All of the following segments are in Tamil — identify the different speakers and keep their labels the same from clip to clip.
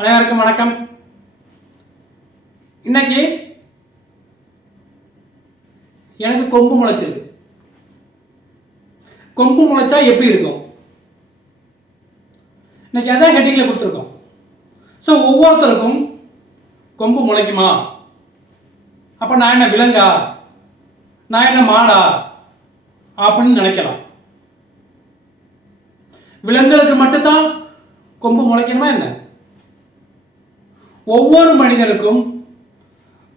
Speaker 1: அனைவருக்கும் வணக்கம். இன்னைக்கு எனக்கு கொம்பு முளைச்சிருக்கு. கொம்பு முளைச்சா எப்படி இருக்கும்? இன்னைக்கு அதான் ஹெட்டிங்கில் கொடுத்துருக்கோம். ஸோ ஒவ்வொருத்தருக்கும் கொம்பு முளைக்குமா? அப்போ நான் என்ன விலங்கா? நான் என்ன மாடா? அப்படின்னு நினைக்கலாம். விலங்குகளுக்கு மட்டும்தான் கொம்பு முளைக்கணுமா என்ன? ஒவ்வொரு மனிதனுக்கும்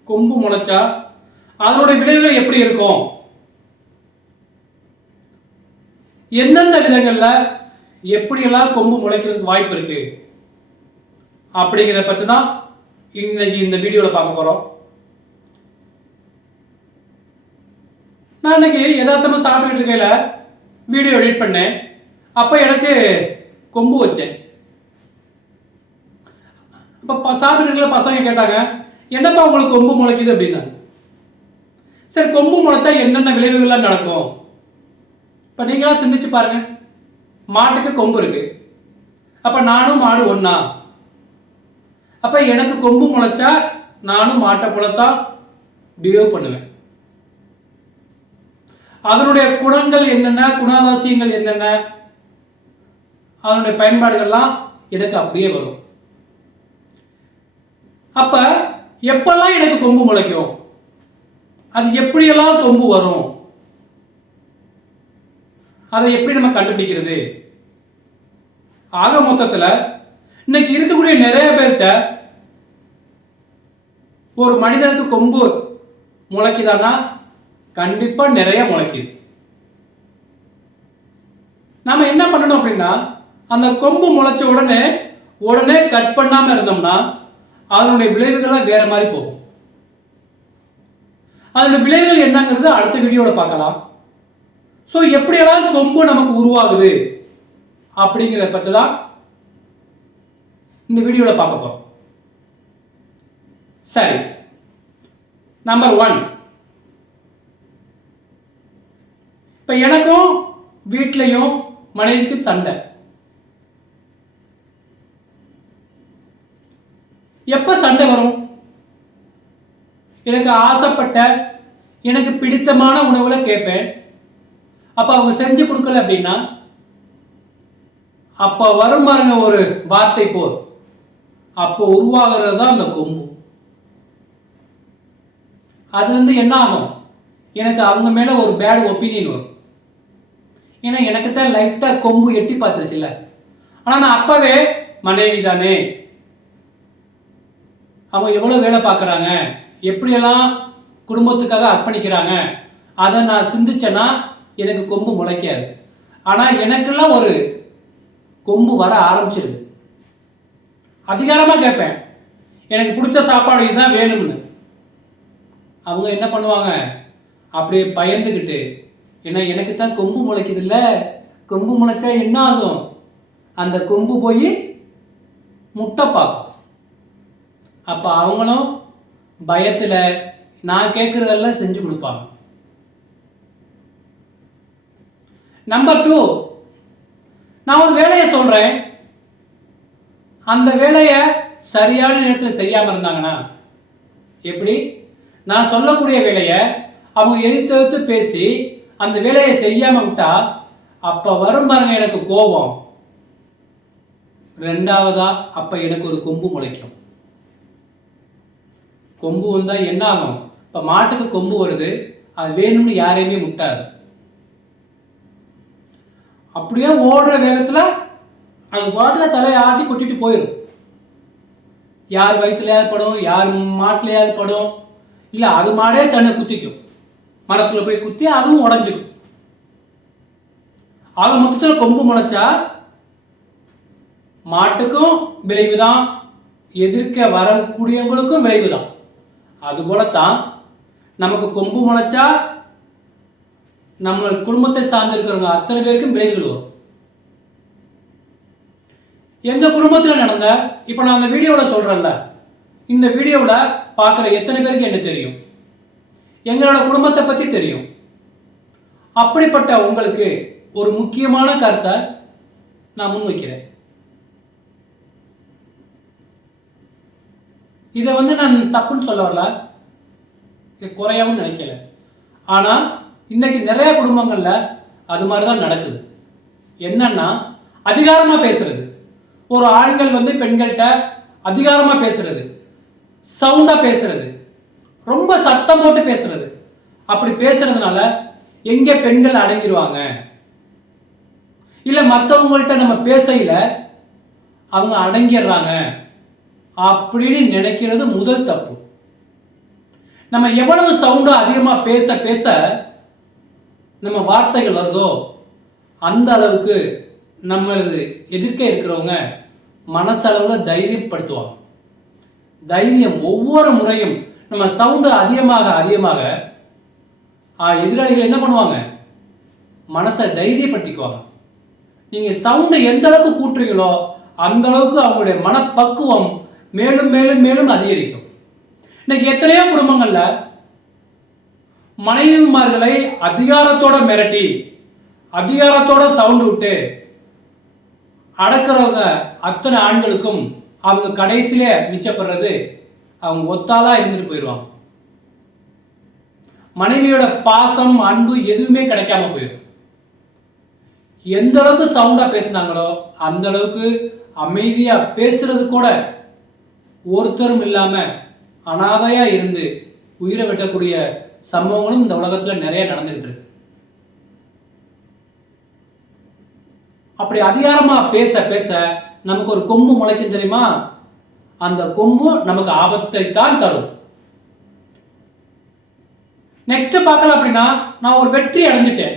Speaker 1: கொம்பு முளைச்சா அதனுடைய விளைவுகள் எப்படி இருக்கும்? எந்தெந்த விதங்கள்ல எப்படியெல்லாம் கொம்பு முளைக்கிறதுக்கு வாய்ப்பு இருக்கு? அப்படிங்கிறத பற்றி தான் இன்னைக்கு இந்த வீடியோவில் பார்க்க போகிறோம் நான் இன்னைக்கு யதார்த்தமாக சாப்பிட்டுக்கிட்டு இருக்கையில் வீடியோ எடிட் பண்ணேன். அப்போ எனக்கு கொம்பு வச்சேன். இப்போ சாப்பிட்டுருக்கல பசங்க கேட்டாங்க. என்னப்பா உங்களுக்கு கொம்பு முளைக்குது அப்படின்னாங்க சரி கொம்பு முளைச்சா என்னென்ன விளைவுகள்லாம் நடக்கும்? இப்போ நீங்களாம் சிந்திச்சு பாருங்க. மாட்டுக்கு கொம்பு இருக்கு. அப்போ நானும் மாடு ஒன்றா அப்போ எனக்கு கொம்பு முளைச்சா நானும் மாட்டை போலத்தான் பிஹேவ் பண்ணுவேன். அதனுடைய குணங்கள் என்னென்ன? குணாதாசியங்கள் என்னென்ன? அதனுடைய பயன்பாடுகள்லாம் எனக்கு அப்படியே வரும். அப்ப எப்பெல்லாம் எனக்கு கொம்பு முளைக்கும்? அது எப்படியெல்லாம் கொம்பு வரும்? அதை எப்படி நம்ம கண்டுபிடிக்கிறது? ஆக மொத்தத்தில் இன்னைக்கு இருக்கக்கூடிய நிறைய பேர்கிட்ட ஒரு மனிதனுக்கு கொம்பு முளைக்குதானா கண்டிப்பா நிறைய முளைக்குது. நாம என்ன பண்ணணும் அப்படின்னா அந்த கொம்பு முளைச்ச உடனே உடனே கட் பண்ணாம இருந்தோம்னா அதனுடைய விளைவுகள்லாம் வேற மாதிரி போகும். அதனுடைய விளைவுகள் என்னங்கிறது அடுத்த வீடியோவில் பார்க்கலாம். ஸோ எப்படியெல்லாம் கொம்பு நமக்கு உருவாகுது அப்படிங்கிறத பற்றி தான் இந்த வீடியோவில் பார்க்க போகிறோம் சரி. நம்பர் ஒன் இப்போ எனக்கும் வீட்லையும் மனைவிக்கு சண்டை. எப்போ சண்டை வரும்? எனக்கு ஆசைப்பட்ட எனக்கு பிடித்தமான உணவுல கேட்பேன். அப்போ அவங்க செஞ்சு கொடுக்கல அப்படின்னா அப்போ வரும் பாருங்க ஒரு வார்த்தை போதும். அப்போ உருவாகிறது தான் அந்த கொம்பு. அதுலேருந்து என்ன ஆகும்? எனக்கு அவங்க மேலே ஒரு பேட் ஒப்பீனியன் வரும். ஏன்னா எனக்கு தான் லைட்டாக கொம்பு எட்டி பார்த்துருச்சுல்ல. ஆனால் நான் அப்பவே மனைவி தானே அவங்க எவ்வளோ வேலை பார்க்குறாங்க? எப்படியெல்லாம் குடும்பத்துக்காக அர்ப்பணிக்கிறாங்க? அதை நான் சிந்திச்சேன்னா எனக்கு கொம்பு முளைக்காது. ஆனால் எனக்கெல்லாம் ஒரு கொம்பு வர ஆரம்பிச்சிருது. அதிகாரமாக கேட்பேன். எனக்கு பிடிச்ச சாப்பாடு இதுதான் வேணும்னு. அவங்க என்ன பண்ணுவாங்க? அப்படியே பயந்துக்கிட்டு ஏன்னா எனக்கு தான் கொம்பு முளைக்குது இல்லை கொம்பு முளைச்சா என்ன ஆகும்? அந்த கொம்பு போய் முட்டை பார்க்கும். அப்போ அவங்களும் பயத்தில் நான் கேட்குறதெல்லாம் செஞ்சு கொடுப்பாங்க. நம்பர் டூ நான் ஒரு வேலையை சொல்கிறேன் அந்த வேலையை சரியான நேரத்தில் செய்யாமல் இருந்தாங்கன்னா எப்படி? நான் சொல்லக்கூடிய வேலையை அவங்க எதிர்த்து எதிர்த்து பேசி அந்த வேலையை செய்யாமல் விட்டா அப்போ வரும் பாருங்க எனக்கு கோபம். ரெண்டாவதா அப்போ எனக்கு ஒரு கொம்பு முளைக்கும். கொம்பு வந்தால் என்ன ஆகும்? இப்போ மாட்டுக்கு கொம்பு வருது அது வேணும்னு யாரையுமே முட்டாது. அப்படியே ஓடுற வேகத்துல அது பாட்டுல தலையை ஆட்டி கொட்டிட்டு போயிடும் யார் வயிற்றுலையாவது படும் யார் மாட்டுலையாவது படும் இல்லை அது மாடே தன்னை குத்திக்கும். மரத்துல போய் குத்தி அதுவும் உடஞ்சிக்கும் ஆக மொத்தத்தில் கொம்பு முளைச்சா மாட்டுக்கும் விளைவுதான். எதிர்க்க வரக்கூடியவங்களுக்கும் விளைவுதான். அதுபோலத்தான் நமக்கு கொம்பு முளைச்சா நம்ம குடும்பத்தை சார்ந்து இருக்கிறவங்க அத்தனை பேருக்கும் விளைவுகள் வரும். எங்க குடும்பத்தில் நடந்த இப்போ நான் அந்த வீடியோவில் சொல்றேன்ல இந்த வீடியோவில் பார்க்குற எத்தனை பேருக்கு என்ன தெரியும்? எங்களோட குடும்பத்தை பற்றி தெரியும். அப்படிப்பட்ட உங்களுக்கு ஒரு முக்கியமான கருத்தை நான் முன்வைக்கிறேன். இதை வந்து நான் தப்புன்னு சொல்ல வரல. இது குறையாகவும் நினைக்கல. ஆனால் இன்னைக்கு நிறைய குடும்பங்களில் அது மாதிரி தான் நடக்குது. என்னன்னா அதிகாரமாக பேசுறது. ஒரு ஆண்கள் வந்து பெண்கள்கிட்ட அதிகாரமாக பேசுறது. சவுண்டாக பேசுறது. ரொம்ப சத்தம் போட்டு பேசுறது. அப்படி பேசுறதுனால எங்க பெண்கள் அடங்கிடுவாங்க இல்லை மற்றவங்கள்ட்ட நம்ம பேசையில் அவங்க அடங்கிடுறாங்க. அப்படின்னு நினைக்கிறது முதல் தப்பு. நம்ம எவ்வளவு சவுண்டா அதிகமாக பேச பேச நம்ம வார்த்தைகள் வருதோ அந்த அளவுக்கு நம்மளது எதிர்க்க இருக்கிறவங்க மனசளவில் தைரியப்படுத்துவாங்க. தைரியம் ஒவ்வொரு முறையும் நம்ம சவுண்டு அதிகமாக அதிகமாக ஆ, எதிராளிகள் என்ன பண்ணுவாங்க? மனசை தைரியப்படுத்திக்குவாங்க. நீங்கள் சவுண்டை எந்த அளவுக்கு கூட்டுறீங்களோ அந்த அளவுக்கு அவங்களுடைய மனப்பக்குவம் மேலும் மேலும் மேலும் அதிகரிக்கும். இன்னைக்கு எத்தனையோ குடும்பங்கள்ல மனைவிமார்களை அதிகாரத்தோட மிரட்டி அதிகாரத்தோட சவுண்ட் விட்டு அடக்கிறவங்க அத்தனை ஆண்களுக்கும் அவங்க கடைசியில மிச்சப்படுறது அவங்க ஒத்தாளா இருந்துட்டு போயிடுவாங்க. மனைவியோட பாசம் அன்பு எதுவுமே கிடைக்காம போயிடும். எந்த அளவுக்கு சவுண்டா பேசுனாங்களோ அந்த அளவுக்கு அமைதியா பேசுறது கூட ஒருத்தரும் இல்லாமல் அனாதையாக இருந்து உயிரை வெட்டக்கூடிய சம்பவங்களும் இந்த உலகத்தில் நிறைய நடந்துகிட்டு இருக்கு. அப்படி அதிகாரமாக பேச பேச நமக்கு ஒரு கொம்பு முளைக்கும் தெரியுமா? அந்த கொம்பு நமக்கு ஆபத்தை தான் தரும். நெக்ஸ்ட் பார்க்கலாம் அப்படின்னா நான் ஒரு வெற்றி அடைஞ்சிட்டேன்.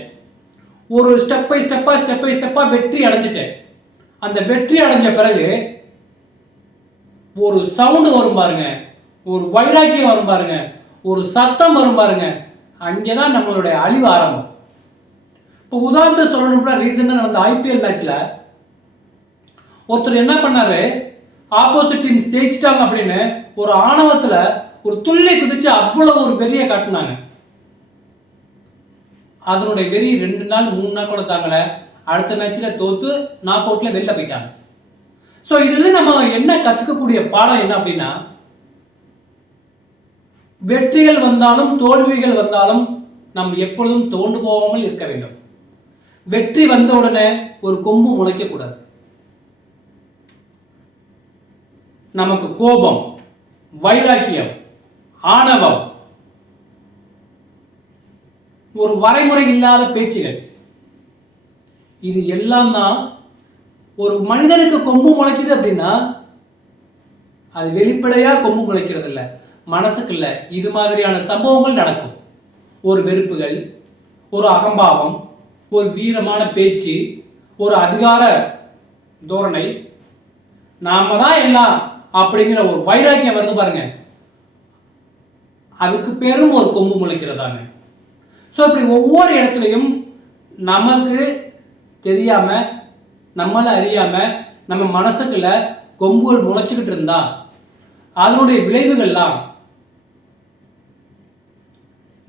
Speaker 1: ஒரு ஸ்டெப் பை ஸ்டெப்பாக ஸ்டெப் பை ஸ்டெப்பாக வெற்றி அடைஞ்சிட்டேன். அந்த வெற்றி அடைஞ்ச பிறகு ஒரு சவுண்டு வரும் பாருங்க. ஒரு வைராக்கியம் வரும் பாருங்க. ஒரு சத்தம் வரும் பாருங்க. அங்கே தான் நம்மளுடைய அழிவு ஆரம்பம். இப்போ உதாரணத்தை சொல்லணும்னா ரீசெண்டாக நடந்த ஐபிஎல் மேட்ச்சில் ஒருத்தர் என்ன பண்ணாரு? ஆப்போசிட் டீம் ஜெயிச்சிட்டாங்க அப்படின்னு ஒரு ஆணவத்தில் ஒரு துள்ளி குதிச்சு அவ்வளவு ஒரு வெறியை காட்டினாங்க. அதனுடைய வெறி ரெண்டு நாள் மூணு நாள் கூட தாங்கலை. அடுத்த மேட்ச்சில் தோற்று நாக் அவுட்டில் வெளில போயிட்டாங்க. ஸோ இதுல நம்ம என்ன கத்துக்கக்கூடிய பாடம் என்ன அப்படின்னா வெற்றிகள் வந்தாலும் தோல்விகள் வந்தாலும் நாம் எப்பொழுதும் தோண்டு போகாமல் இருக்க வேண்டும். வெற்றி வந்த உடனே ஒரு கொம்பு முளைக்க கூடாது நமக்கு கோபம் வைராக்கியம் ஆணவம் ஒரு வரைமுறை இல்லாத பேச்சுகள் இது எல்லாம் தான் ஒரு மனிதனுக்கு கொம்பு முளைக்குது அப்படின்னா அது வெளிப்படையாக கொம்பு முளைக்கிறது இல்லை மனசுக்கு இல்லை இது மாதிரியான சம்பவங்கள் நடக்கும். ஒரு வெறுப்புகள் ஒரு அகம்பாவம் ஒரு வீரமான பேச்சு ஒரு அதிகார தோரணை. நாம தான் எல்லாம் அப்படிங்கிற ஒரு வைராக்கியம் வருது பாருங்க. அதுக்கு பேரும் ஒரு கொம்பு முளைக்கிறதாங்க. ஸோ இப்படி ஒவ்வொரு இடத்துலையும் நமக்கு தெரியாமல் நம்மளை அறியாம நம்ம மனசுக்குள்ள கொம்புகள் முளைச்சிக்கிட்டு இருந்தா அதனுடைய விளைவுகள்லாம்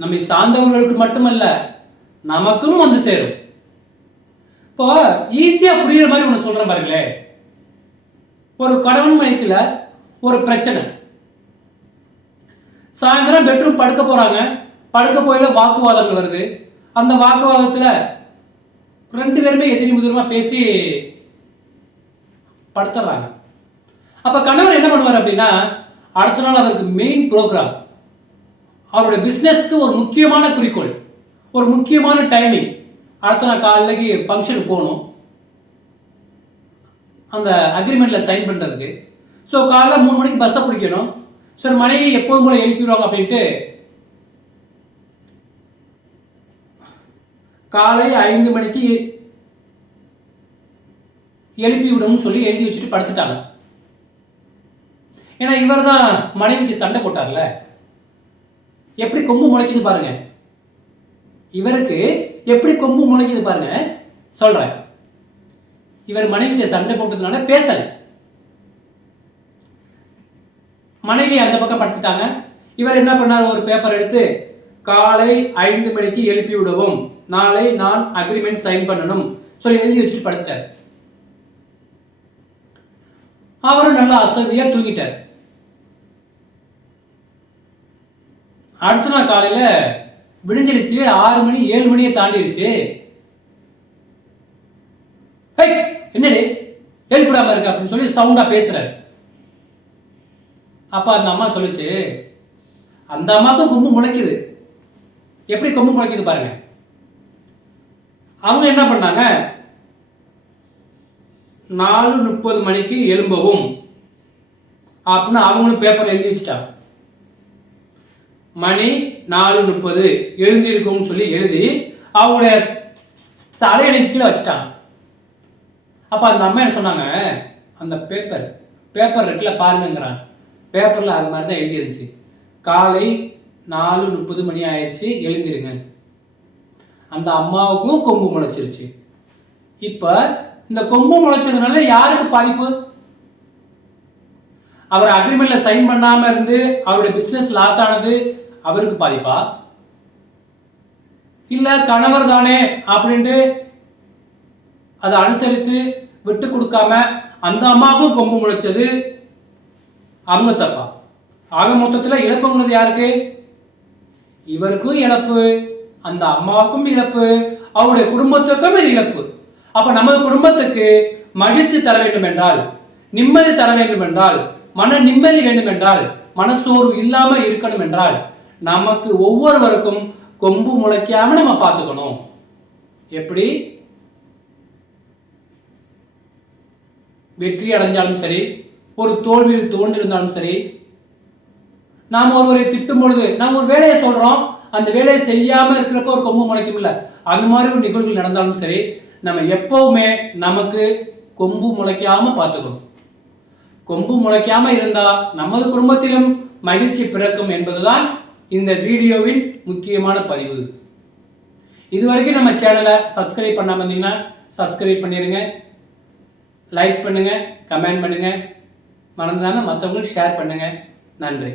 Speaker 1: நம்மை சார்ந்தவர்களுக்கு மட்டுமல்ல நமக்கும் வந்து சேரும். இப்போ ஈஸியா புரியுற மாதிரி ஒன்று சொல்றேன் பாருங்களேன் ஒரு கணவன் மனைக்குல ஒரு பிரச்சனை. சாயந்தரம் பெட்ரூம் படுக்க போறாங்க. படுக்க போயில வாக்குவாதங்கள் வருது. அந்த வாக்குவாதத்துல ரெண்டு பேருமே எதிரி முதிரமா பேசி படுத்துறாங்க. அப்ப கணவர் என்ன பண்ணுவார் அப்படின்னா அடுத்த நாள் அவருக்கு மெயின் ப்ரோக்ராம் அவருடைய பிஸ்னஸ்க்கு ஒரு முக்கியமான குறிக்கோள் ஒரு முக்கியமான டைமிங் அடுத்த நாள் காலைக்கு ஃபங்க்ஷனுக்கு போகணும். அந்த அக்ரிமெண்ட்ல சைன் பண்றதுக்கு. ஸோ காலைல மூணு மணிக்கு பஸ்ஸை பிடிக்கணும். சார் மனைவி எப்போதும் போல எழுப்பிடுவாங்க அப்படின்ட்டு காலை ஐந்து மணிக்கு எழுப்பி விடணும்னு சொல்லி எழுதி வச்சுட்டு படுத்துட்டாங்க. ஏன்னா இவர் தான் மனைவிக்கு சண்டை போட்டார்ல. எப்படி கொம்பு முளைக்குது பாருங்க. இவருக்கு எப்படி கொம்பு முளைக்குது பாருங்க. சொல்றேன். இவர் மனைவிட்ட சண்டை போட்டதுனால பேசல. மனைவி அந்த பக்கம் படுத்துட்டாங்க. இவர் என்ன பண்ணார்? ஒரு பேப்பர் எடுத்து காலை ஐந்து மணிக்கு எழுப்பி விடவும் நாளை நான் அக்ரிமெண்ட் சைன் பண்ணணும். சொல்லி எழுதி வச்சுட்டு படுத்துட்டார். அவரும் நல்லா அசதியா தூங்கிட்டார். அடுத்த நாள் காலையில விடிஞ்சிருச்சு ஆறு மணி ஏழு மணியை தாண்டிருச்சு. என்னடே என்னடி? எழுப்பிடாம இருக்கு அப்படின்னு சொல்லி சவுண்டா பேசுறாரு. அப்ப அந்த அம்மா சொல்லுச்சு அந்த அம்மாவுக்கும் கொம்பு முளைக்குது. எப்படி கொம்பு முளைக்குது பாருங்க. அவங்க என்ன பண்ணாங்க? நாலு முப்பது மணிக்கு எழும்பவும். அப்படின்னு அவங்களும் பேப்பர் எழுதி வச்சுட்டாங்க. மணி நாலு முப்பது. எழுந்திருக்கும்னு சொல்லி எழுதி அவங்களுடைய தலையணைக்கு கீழே வச்சுட்டாங்க. அப்ப அந்த அம்மா என்ன சொன்னாங்க? அந்த பேப்பர் பேப்பர் இருக்குல்ல பாருங்கிறான் பேப்பர்ல அது மாதிரி தான் எழுதிருந்துச்சு. காலை நாலு முப்பது மணி ஆயிடுச்சு எழுந்திருங்க. அந்த அம்மாவுக்கும் கொம்பு முளைச்சிருச்சு. இப்போ இந்த கொம்பு முளைச்சதுனால யாருக்கு பாதிப்பு? அவர் அக்ரிமெண்ட்ல சைன் பண்ணாம இருந்து அவருடைய பிசினஸ் லாஸ் ஆனது அவருக்கு பாதிப்பா? இல்ல கணவர் தானே அப்படின்ட்டு அதை அனுசரித்து விட்டு கொடுக்காம அந்த அம்மாவுக்கும் கொம்பு முளைச்சது அவங்க தப்பா? ஆக மொத்தத்தில் இழப்புங்கிறது யாருக்கு? இவருக்கும் இழப்பு. அந்த அம்மாவுக்கும் இழப்பு அவருடைய குடும்பத்துக்கும் இது இழப்பு. அப்ப நமது குடும்பத்துக்கு மகிழ்ச்சி தர வேண்டும் என்றால் நிம்மதி தர வேண்டும் என்றால் மன நிம்மதி வேண்டும் என்றால் மனசோர்வு இல்லாம இருக்கணும் என்றால் நமக்கு ஒவ்வொருவருக்கும் கொம்பு முளைக்காம நம்ம பார்த்துக்கணும். எப்படி? வெற்றி அடைஞ்சாலும் சரி ஒரு தோல்வியில் தோன்றிருந்தாலும் சரி நாம் ஒருவரை திட்டும் பொழுது நாம் ஒரு வேலையை சொல்றோம் அந்த வேலையை செய்யாமல் இருக்கிறப்போ ஒரு கொம்பு முளைக்கும் இல்லை அந்த மாதிரி ஒரு நிகழ்வுகள் நடந்தாலும் சரி நம்ம எப்போவுமே நமக்கு கொம்பு முளைக்காமல் பார்த்துக்கணும். கொம்பு முளைக்காமல் இருந்தால் நமது குடும்பத்திலும் மகிழ்ச்சி பிறக்கும் என்பதுதான் இந்த வீடியோவின் முக்கியமான பதிவு. இதுவரைக்கும் நம்ம சேனலை சப்ஸ்கிரைப் பண்ணாம இருந்தீங்கன்னா சப்ஸ்கிரைப் பண்ணிடுங்க லைக் பண்ணுங்கள் கமெண்ட் பண்ணுங்கள் மறந்துடாமல் மற்றவங்களுக்கு ஷேர் பண்ணுங்கள் நன்றி.